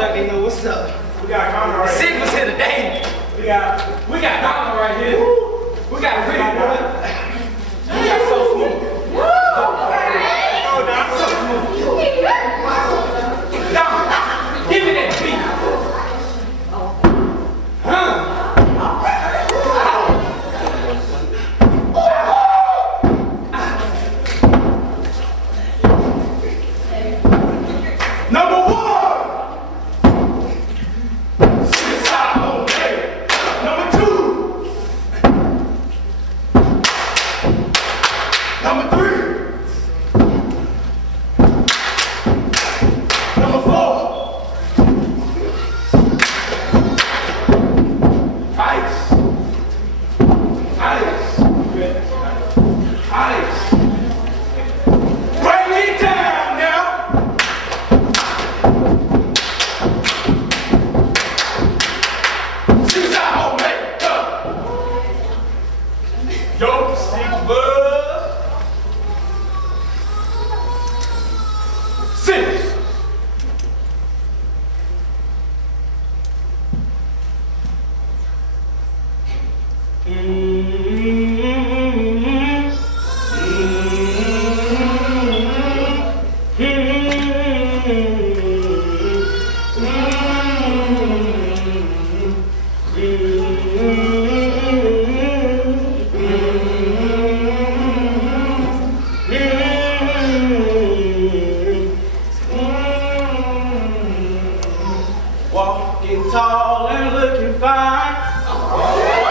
think they know what's up. We got Connor right here. Sigma's here today. We got Connor right here. We got Rick, boy. We got so smooth. Oh, down. so smooth. Down. Give me that beat. Number one. Number three. Number four. Ice. Ice. Ice. Bring it down now. She's out homemade. Yo, six bud. 6. Walking tall and looking fine.